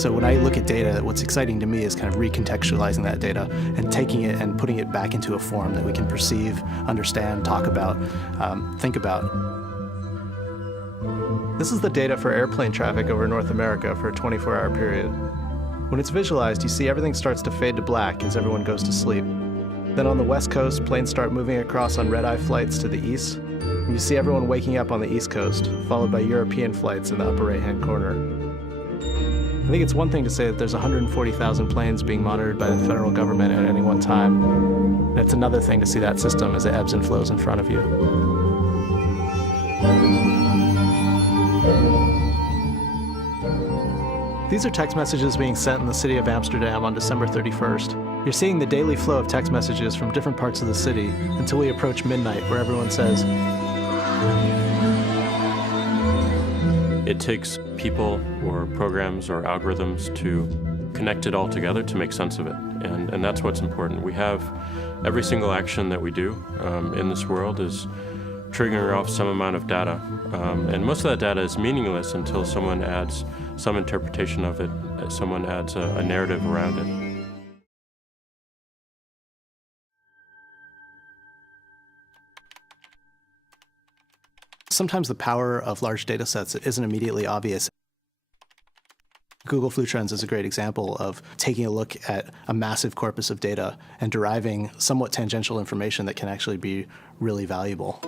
So when I look at data, what's exciting to me is kind of recontextualizing that data and taking it and putting it back into a form that we can perceive, understand, talk about, think about. This is the data for airplane traffic over North America for a 24-hour period. When it's visualized, you see everything starts to fade to black as everyone goes to sleep. Then on the West Coast, planes start moving across on red-eye flights to the east. And you see everyone waking up on the East Coast, followed by European flights in the upper right-hand corner. I think it's one thing to say that there's 140,000 planes being monitored by the federal government at any one time. And it's another thing to see that system as it ebbs and flows in front of you. These are text messages being sent in the city of Amsterdam on December 31st. You're seeing the daily flow of text messages from different parts of the city until we approach midnight, where everyone says, it takes people or programs or algorithms to connect it all together to make sense of it. And that's what's important. We have every single action that we do in this world is triggering off some amount of data. And most of that data is meaningless until someone adds some interpretation of it, someone adds a narrative around it. Sometimes the power of large data sets isn't immediately obvious. Google Flu Trends is a great example of taking a look at a massive corpus of data and deriving somewhat tangential information that can actually be really valuable.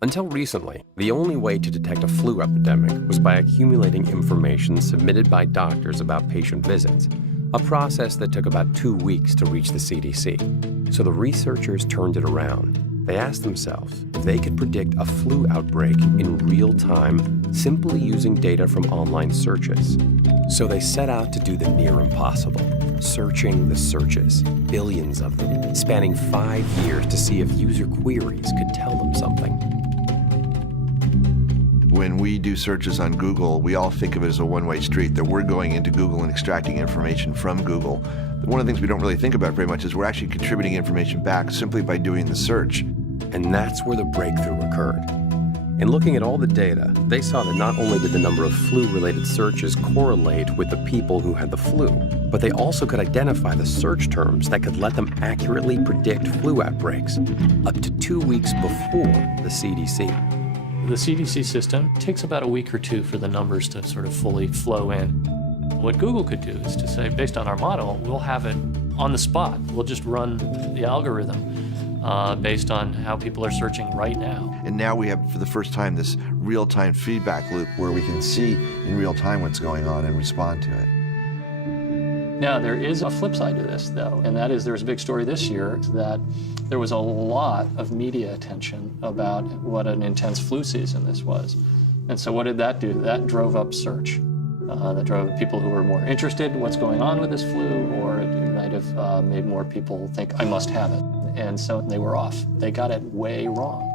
Until recently, the only way to detect a flu epidemic was by accumulating information submitted by doctors about patient visits, a process that took about 2 weeks to reach the CDC. So the researchers turned it around. They asked themselves if they could predict a flu outbreak in real time simply using data from online searches. So they set out to do the near impossible, searching the searches, billions of them, spanning 5 years to see if user queries could tell them something. When we do searches on Google, we all think of it as a one-way street, that we're going into Google and extracting information from Google. One of the things we don't really think about very much is we're actually contributing information back simply by doing the search. And that's where the breakthrough occurred. In looking at all the data, they saw that not only did the number of flu-related searches correlate with the people who had the flu, but they also could identify the search terms that could let them accurately predict flu outbreaks up to 2 weeks before the CDC. The CDC system takes about a week or two for the numbers to sort of fully flow in. What Google could do is to say, based on our model, we'll have it on the spot. We'll just run the algorithm based on how people are searching right now. And now we have, for the first time, this real-time feedback loop where we can see in real time what's going on and respond to it. Now, there is a flip side to this, though, and that is there's a big story this year that there was a lot of media attention about what an intense flu season this was. And so what did that do? That drove up search. That drove people who were more interested in what's going on with this flu, or it might have made more people think, I must have it. And so they were off. They got it way wrong.